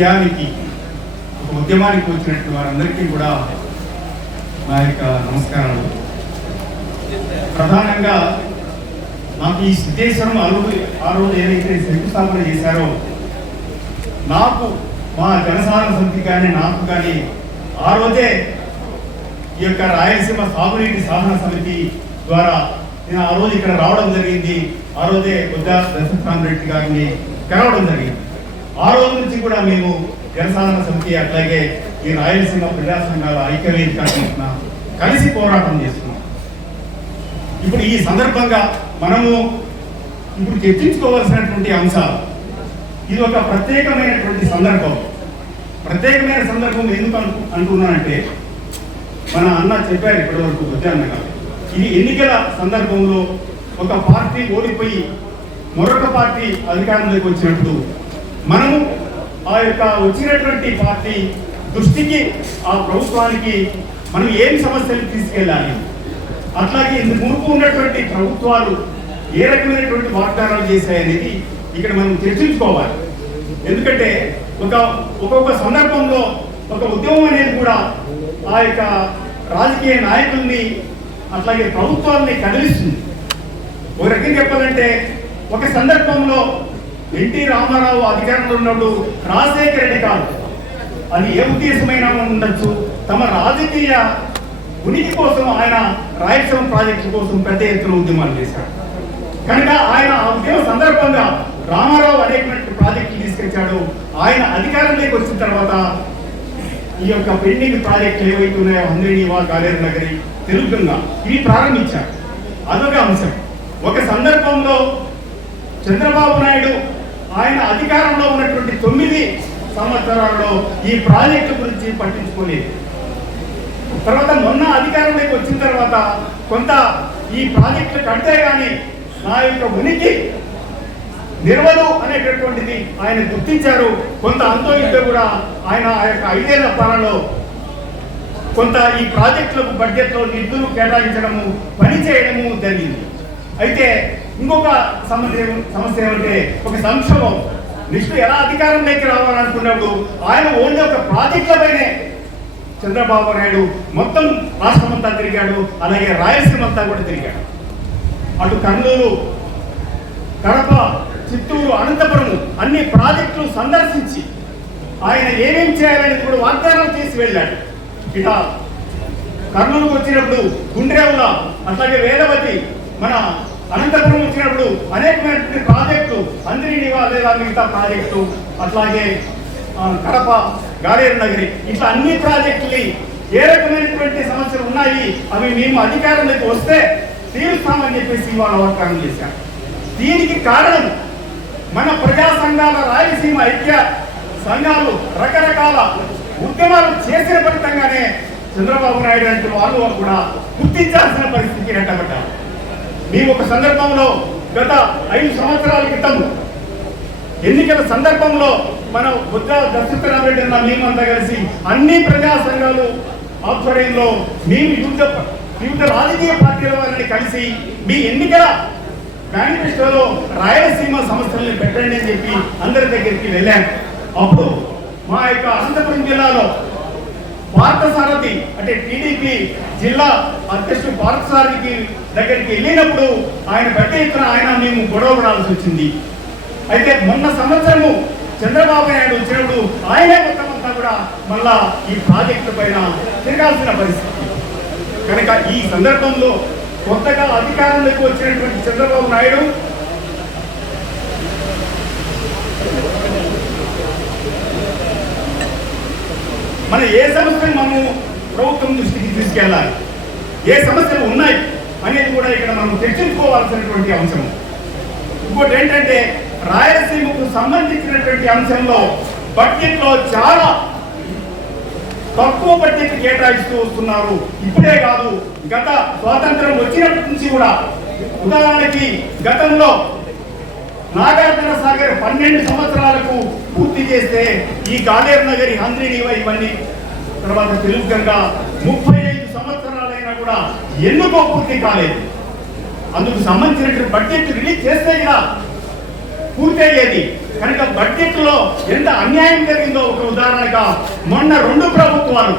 ఉద్యానికి ఒక ఉద్యమానికి వచ్చినట్టు వారందరికీ కూడా నా యొక్క నమస్కారాలు. ప్రధానంగా నాకు ఈ సిద్ధేశ్వరం అరువు ఆ రోజు ఏదైతే శంకుస్థాపన చేశారో నాకు మా జనసాధన సమితి కానీ నాకు కానీ ఆ రోజే ఈ యొక్క రాయలసీమ సాగునీటి సాధన సమితి ద్వారా నేను ఆ రోజు ఇక్కడ రావడం జరిగింది. ఆ రోజే బుద్ధ దశరథరామ్ రెడ్డి గారిని కలవడం జరిగింది. ఆ రోజు నుంచి కూడా మేము జనసాధన సమితి అట్లాగే ఈ రాయలసీమ ప్రజా సంఘాల ఐక్యవేదిక కలిసి పోరాటం చేస్తున్నాం. ఇప్పుడు ఈ సందర్భంగా మనము ఇప్పుడు చర్చించుకోవాల్సినటువంటి అంశాలు ఇది ఒక ప్రత్యేకమైనటువంటి సందర్భం. ప్రత్యేకమైన సందర్భం ఎందుకు అను- అంటున్నానంటే మన అన్న చెప్పారు ఇప్పటివరకు ఉద్యాన్న గారు ఇది ఎన్నికల సందర్భంలో ఒక పార్టీ ఓడిపోయి మరొక పార్టీ అధికారంలోకి వచ్చినప్పుడు మనము ఆ యొక్క వచ్చినటువంటి పార్టీ దృష్టికి ఆ ప్రభుత్వానికి మనం ఏం సమస్యలు తీసుకెళ్ళాలి? అట్లాగే ఇంత మునుపు ఉన్నటువంటి ప్రభుత్వాలు ఏ రకమైనటువంటి వాగ్దానాలు చేశాయనేది ఇక్కడ మనం చర్చించుకోవాలి. ఎందుకంటే ఒక ఒక్కొక్క సందర్భంలో ఒక ఉద్యమం అనేది కూడా ఆ యొక్క రాజకీయ నాయకుల్ని అట్లాగే ప్రభుత్వాన్ని కదిలిస్తుంది. ఒక రకంగా చెప్పాలంటే ఒక సందర్భంలో ఎన్టీ రామారావు అధికారంలో ఉన్నప్పుడు రాజశేఖర రెడ్డి కాదు. అది ఏ ఉద్దేశమైన ఉండొచ్చు. తమ రాజకీయ ఉనికి కోసం ఆయన రాయలసీమ ప్రాజెక్టు కోసం పెద్ద ఎత్తున ఉద్యమాలు చేశారు. కనుక ఆయన ఆ ఉద్యమ సందర్భంగా రామారావు అనేటువంటి ప్రాజెక్టు తీసుకొచ్చాడు. ఆయన అధికారంలోకి వచ్చిన తర్వాత ఈ యొక్క పెండింగ్ ప్రాజెక్టులు ఏవైతే ఉన్నాయో హంద్రీనివా కాలేరు నగరి తెలుగుగా ఇవి ప్రారంభించారు. అదొక అంశం. ఒక సందర్భంలో చంద్రబాబు నాయుడు ఆయన అధికారంలో ఉన్నటువంటి తొమ్మిది సంవత్సరాల్లో ఈ ప్రాజెక్టు గురించి పట్టించుకోలేదు. తర్వాత మొన్న అధికారంలోకి వచ్చిన తర్వాత కొంత ఈ ప్రాజెక్టు కడితే కానీ నా యొక్క ఉనికి నిర్వలు అనేటటువంటిది ఆయన గుర్తించారు. కొంత అంతో ఇంతో కూడా ఆయన ఆ యొక్క ఐదేళ్ళ పాలనలో కొంత ఈ ప్రాజెక్టులకు బడ్జెట్లో నిధులు కేటాయించడము పని చేయడము జరిగింది. అయితే ఇంకొక సమస్య సమస్య ఏమంటే ఒక సంక్షోభం. లిస్టు ఎలా అధికారంలోకి రావాలనుకున్నప్పుడు ఆయన ఓన్లీ ఒక ప్రాజెక్టులపైనే చంద్రబాబు నాయుడు మొత్తం రాష్ట్రం అంతా తిరిగాడు అలాగే రాయలసీమ అంతా కూడా తిరిగాడు. అటు కర్నూలు కడప చిత్తూరు అనంతపురము అన్ని ప్రాజెక్టులు సందర్శించి ఆయన ఏమేం చేయాలని కూడా వాగ్దానం చేసి వెళ్ళాడు. ఇట కర్నూలుకు వచ్చినప్పుడు గుండ్రేవుల అట్లాగే వేదవతి మన అనంతపురం వచ్చినప్పుడు అనేకమైనటువంటి ప్రాజెక్టులు అందరినివా లేదా మిగతా ప్రాజెక్టు అట్లాగే కడప గాడేరు నగరి ఇట్లా అన్ని ప్రాజెక్టులు ఏ రకమైనటువంటి సమస్యలు ఉన్నాయి అవి మేము అధికారంలోకి వస్తే తీరుస్తామని చెప్పేసి ఇవాళ వాగ్దానం చేశారు. దీనికి కారణం మన ప్రజా సంఘాల రాయలసీమ ఐక్య సంఘాలు రకరకాల ఉద్యమాలు చేసిన ఫలితంగానే చంద్రబాబు నాయుడు అంటే వాళ్ళు కూడా గుర్తించాల్సిన పరిస్థితి నెట్టబడ్డారు మేము ఒక సందర్భంలో గత ఐదు సంవత్సరాల క్రితం ఎన్నికల సందర్భంలో మనం బుద్ధ దర్శితరామరెడ్డి అన్న మేమంతా కలిసి అన్ని ప్రజా సంఘాలు ఆధ్వర్యంలో మేము వివిధ వివిధ రాజకీయ పార్టీల వారిని కలిసి మీ ఎన్నికల మేనిఫెస్టోలో రాయలసీమ సమస్యల్ని పెట్టండి అని చెప్పి అందరి దగ్గరికి వెళ్ళాం. అప్పుడు మా యొక్క అనంతపురం జిల్లాలో పార్థసారథి అంటే టీడీపీ జిల్లా అధ్యక్షుడు పార్థసారథికి దగ్గరికి వెళ్ళినప్పుడు ఆయన పెద్ద ఎత్తున ఆయన మేము గొడవ పడాల్సి వచ్చింది. అయితే మొన్న సంవత్సరము చంద్రబాబు నాయుడు వచ్చినప్పుడు ఆయనే మొత్తం అంతా కూడా మళ్ళా ఈ ప్రాజెక్టు పైన తిరగాల్సిన పరిస్థితి. కనుక ఈ సందర్భంలో కొత్తగా అధికారంలోకి వచ్చినటువంటి చంద్రబాబు నాయుడు మన ఏ సమస్యను మనము ప్రభుత్వం దృష్టికి తీసుకెళ్ళాలి? ఏ సమస్యలు ఉన్నాయి అనేది కూడా ఇక్కడ మనం చర్చించుకోవాల్సినటువంటి అంశం ఇంకోటి ఏంటంటే రాయలసీమకు సంబంధించినటువంటి అంశంలో బడ్జెట్లో చాలా తక్కువ బడ్జెట్ కేటాయిస్తూ వస్తున్నారు. ఇప్పుడే కాదు గత స్వాతంత్రం వచ్చినప్పటి నుంచి కూడా. ఉదాహరణకి గతంలో నాగార్జున సాగర్ పన్నెండు సంవత్సరాలకు పూర్తి చేస్తే ఈ గాలేరు నగరి హంద్రీనివ ఇవన్నీ తర్వాత తెలుగు గంగ ముప్పై ఐదు సంవత్సరాలైనా కూడా ఎందుకో పూర్తి కాలేదు. అందుకు సంబంధించిన బడ్జెట్ రిలీజ్ చేస్తే కదా పూర్తి అయ్యేది కనుక బడ్జెట్లో ఎంత అన్యాయం జరిగిందో ఒక ఉదాహరణగా మొన్న రెండు ప్రభుత్వాలు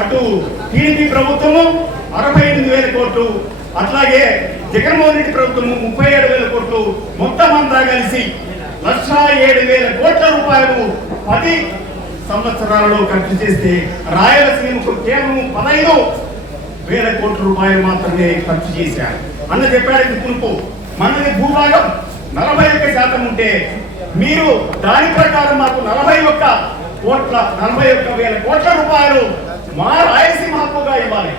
అటు టీడీపీ ప్రభుత్వము అరవై ఎనిమిది వేల కోట్లు అట్లాగే జగన్మోహన్ రెడ్డి ప్రభుత్వము ముప్పై ఏడు వేల కోట్లు మొత్తం అంతా కలిసి లక్ష ఏడు వేల కోట్ల రూపాయలు పది సంవత్సరాలలో ఖర్చు చేస్తే రాయలసీమకు కేవలం పదహైదు వేల కోట్ల రూపాయలు మాత్రమే ఖర్చు చేశారు. అన్న చెప్పాడు ఇది కునుపు మనది భూభాగం నలభై ఒక్క శాతం ఉంటే మీరు దాని ప్రకారం మాకు నలభై ఒక్క కోట్ల నలభై ఒక్క వేల కోట్ల రూపాయలు మా రాయలసీమ హక్కుగా ఇవ్వాలి.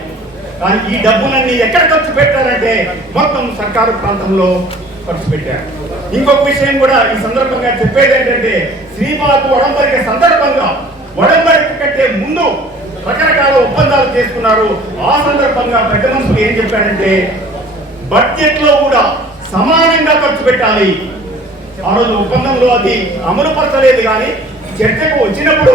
కానీ ఈ డబ్బులన్నీ ఎక్కడ ఖర్చు పెట్టారంటే మొత్తం సర్కారు ప్రాంతంలో ఖర్చు పెట్టారు. ఇంకొక విషయం కూడా ఈ సందర్భంగా చెప్పేది ఏంటంటే శ్రీపాకు వడంబరిక సందర్భంగా వడంబరిక కంటే ముందు రకరకాల ఒప్పందాలు చేసుకున్నారు. ఆ సందర్భంగా పెద్ద మనుషులు ఏం చెప్పారంటే బడ్జెట్లో కూడా సమానంగా ఖర్చు పెట్టాలి. ఆ రోజు ఒప్పందంలో అది అమలుపరచలేదు కానీ చర్చకు వచ్చినప్పుడు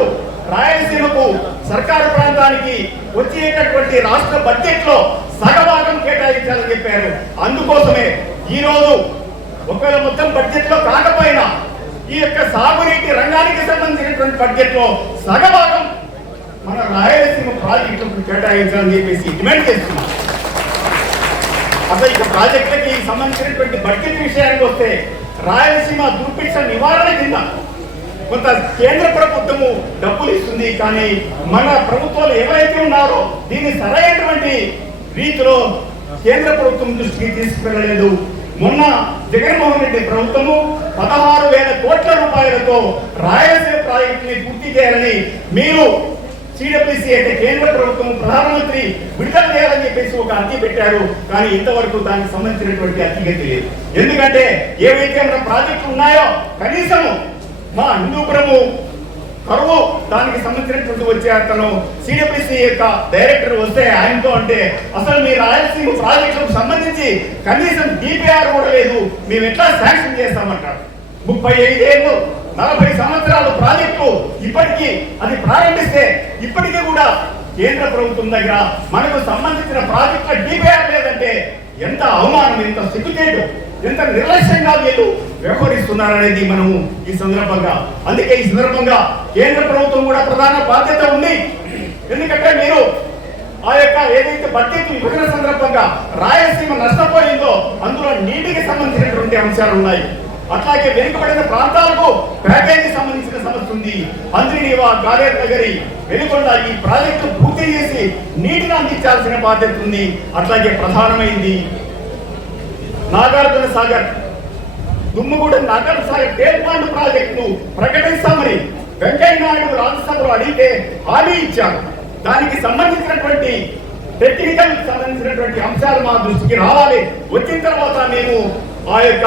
రాయలసీమకు సర్కారు ప్రాంతానికి వచ్చేటటువంటి రాష్ట్ర బడ్జెట్లో సగభాగం కేటాయించాలని చెప్పారు. అందుకోసమే ఈ రోజు ఒకవేళ మొత్తం బడ్జెట్లో కాకపోయినా ఈ యొక్క సాగునీటి రంగానికి సంబంధించినటువంటి బడ్జెట్లో సగభాగం మన రాయలసీమ ప్రాజెక్టులకు కేటాయించాలని చెప్పేసి డిమాండ్ చేస్తున్నాం. అసలు ఇక ప్రాజెక్టులకి సంబంధించినటువంటి బడ్జెట్ విషయానికి వస్తే రాయలసీమ దుర్భిక్ష నివారణ కింద కొంత కేంద్ర ప్రభుత్వము డబ్బులు ఇస్తుంది కానీ మన ప్రభుత్వాలు ఏవైతే ఉన్నారో దీన్ని సరైనటువంటి రీతిలో కేంద్ర ప్రభుత్వం దృష్టికి తీసుకెళ్ళలేదు మొన్న జగన్మోహన్ రెడ్డి ప్రభుత్వము పదహారు వేల కోట్ల రూపాయలతో రాయలసీమ ప్రాజెక్టుని పూర్తి చేయాలని మీరు సిడబ్ల్యూసీ అంటే కేంద్ర ప్రభుత్వం ప్రధానమంత్రి విడుదల చేయాలని చెప్పేసి ఒక అర్జీ పెట్టారు. కానీ ఇంతవరకు దానికి సంబంధించినటువంటి అర్జీ లేదు. ఎందుకంటే ఏవైతే మన ప్రాజెక్టులు ఉన్నాయో కనీసం మా హిందూపురము కరువు దానికి సంబంధించినటువంటి వచ్చే అతను సిడబ్ల్యూసీ యొక్క డైరెక్టర్ వస్తే ఆయనతో అంటే అసలు మీ రాయలసీమ ప్రాజెక్టులకు సంబంధించి కనీసం డిపిఆర్ కూడా లేదు. మేము ఎట్లా శాంక్షన్ చేస్తామంటారు? ముప్పై ఐదేళ్ళు నలభై సంవత్సరాలు ప్రాజెక్టు ఇప్పటికీ అది ప్రారంభిస్తే ఇప్పటికీ కూడా కేంద్ర ప్రభుత్వం దగ్గర మనకు సంబంధించిన ప్రాజెక్టుల డిపిఆర్ లేదంటే ఎంత అవమానం ఎంత సిగ్గుచేటు. ఎంత నిర్లక్ష్యంగా వీళ్ళు వ్యవహరిస్తున్నారనేది మనము ఈ సందర్భంగా. అందుకే ఈ సందర్భంగా కేంద్ర ప్రభుత్వం కూడా ప్రధాన బాధ్యత ఉంది. ఎందుకంటే మీరు ఆ యొక్క ఏదైతే బడ్జెట్ విభజన సందర్భంగా రాయలసీమ నష్టపోయిందో అందులో నీటికి సంబంధించినటువంటి అంశాలు ఉన్నాయి. అట్లాగే వెనుకబడిన ప్రాంతాలకు ప్యాకేజీ సంబంధించిన సమస్య ఉంది. అంజనీవా గాలేరు నగరి వెలుగొండ ఈ ప్రాజెక్టు పూర్తి చేసి నీటిని అందించాల్సిన బాధ్యత ఉంది. అట్లాగే ప్రధానమైంది నాగార్జున సాగర్. దుమ్ముగూడెం నాగార్జున సాగర్ తేల్పాండు ప్రాజెక్టు ప్రకటిస్తామని వెంకయ్య నాయుడు రాజ్యసభలో అడిగితే హామీ ఇచ్చారు. దానికి సంబంధించినటువంటి టెక్నికల్ సంబంధించినటువంటి అంశాలు మా దృష్టికి రావాలి. వచ్చిన తర్వాత మేము ఆ యొక్క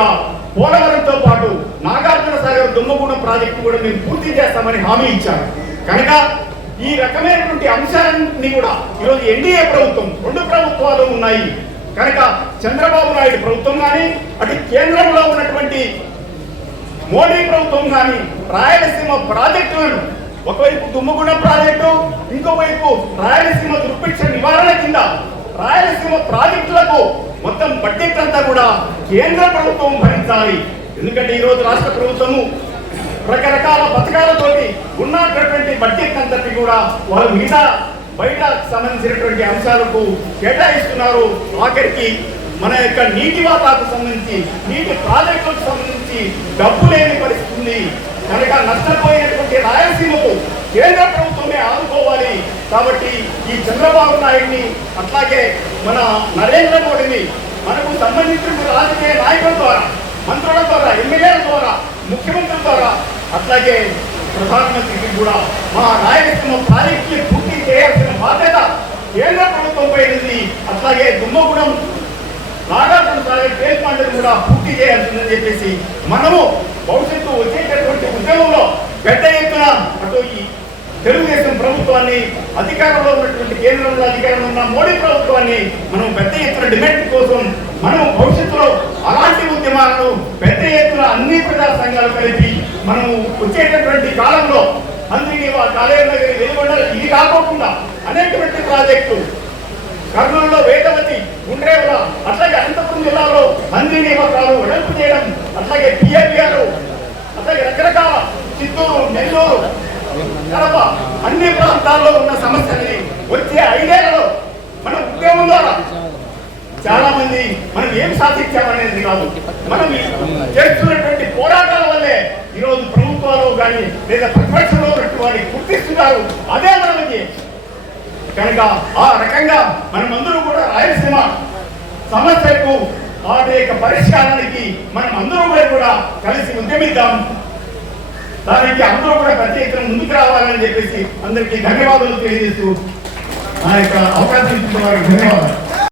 పోలవరంతో పాటు నాగార్జున సాగర్ దుమ్మగూడెం ప్రాజెక్టు కూడా మేము పూర్తి చేస్తామని హామీ ఇచ్చారు. కనుక ఈ రకమైనటువంటి అంశాలన్నీ కూడా ఈరోజు ఎన్డీఏ ప్రభుత్వం రెండు ప్రభుత్వాలు ఉన్నాయి. కనుక చంద్రబాబు నాయుడు ప్రభుత్వం కానీ అటు కేంద్రంలో ఉన్నటువంటి మోడీ ప్రభుత్వం కానీ రాయలసీమ ప్రాజెక్టులను ఒకవైపు దుమ్ముగుండ ప్రాజెక్టు ఇంకోవైపు రాయలసీమ దుర్భిక్ష నివారణ కింద రాయలసీమ ప్రాజెక్టులకు మొత్తం బడ్జెట్ అంతా కూడా కేంద్ర ప్రభుత్వం భరించాలి. ఎందుకంటే ఈరోజు రాష్ట్ర ప్రభుత్వము రకరకాల పథకాలతోటి ఉన్నటువంటి బడ్జెట్ అంతటి కూడా వారు మిగతా బయట సంబంధించినటువంటి అంశాలకు కేటాయిస్తున్నారు. ఆఖరికి మన యొక్క నీటి వాటాకు సంబంధించి నీటి ప్రాజెక్టులకు సంబంధించి డబ్బు లేని పరిస్థితి ఉంది కనుక నష్టపోయినటువంటి రాయలసీమకు కేంద్ర ప్రభుత్వమే ఆదుకోవాలి. కాబట్టి ఈ చంద్రబాబు నాయుడిని అట్లాగే మన నరేంద్ర మోడీని మనకు సంబంధించిన రాజకీయ నాయకుల ద్వారా మంత్రుల ద్వారా ఎమ్మెల్యేల ద్వారా ముఖ్యమంత్రి ద్వారా అట్లాగే ప్రధానమంత్రికి కూడా మా రాయలసీమ ప్రాజెక్టులు బాధ్యత కేంద్ర ప్రభుత్వంపై ఉంది. అట్లాగే దుమ్మగూడెం నాగార్జున సాగర్ టేల్ పండుగ కూడా పూర్తి చేయాల్సిందని చెప్పేసి మనము భవిష్యత్తు వచ్చేటటువంటి ఉద్యమంలో పెద్ద ఎత్తున అటు ఈ తెలుగుదేశం ప్రభుత్వాన్ని అధికారంలో ఉన్నటువంటి కేంద్రంలో అధికారంలో ఉన్న మోడీ ప్రభుత్వాన్ని మనం పెద్ద ఎత్తున డిమాండ్ కోసం మనం భవిష్యత్తులో అలాంటి ఉద్యమాలను పెద్ద ఎత్తున అన్ని ప్రజా సంఘాలు కలిపి మనం వచ్చేటటువంటి కాలంలో అందుకే కాలేరు కాలేజీ వెలుగొండ ఇది కాకోకుండా అనేకమైన ప్రాజెక్టు కర్నూలులో వేదవతి గుండ్రేవల అట్లాగే అనంతపురం జిల్లాలో మంది నియమకాలు వెడల్పు చేయడం అట్లాగే పిఎల్ఆర్ అట్లాగే రకరకాల చిత్తూరు నెల్లూరు కడప అన్ని ప్రాంతాల్లో ఉన్న సమస్యల్ని వచ్చే ఐదేళ్ళలో మన ఉద్యమం ద్వారా చాలా మంది మనం ఏం సాధించామనేది కాదు. మనం ఈ చేస్తున్నటువంటి పోరాటాల వల్లే ఈరోజు ప్రభుత్వాలు కానీ లేదా ప్రతిపక్షంలో ఉన్నటువంటి గుర్తిస్తున్నారు. అదే మన కనుక ఆ రకంగా మనమందరూ కూడా రాయలసీమ సమస్యకు వాటి యొక్క పరిష్కారానికి మనం అందరూ కూడా కలిసి ఉద్యమిద్దాం. దానికి అందరూ కూడా ప్రత్యేకంగా ముందుకు రావాలని చెప్పేసి అందరికీ ధన్యవాదాలు తెలియజేస్తూ ఆ యొక్క అవకాశం ఇచ్చిన వారికి ధన్యవాదాలు.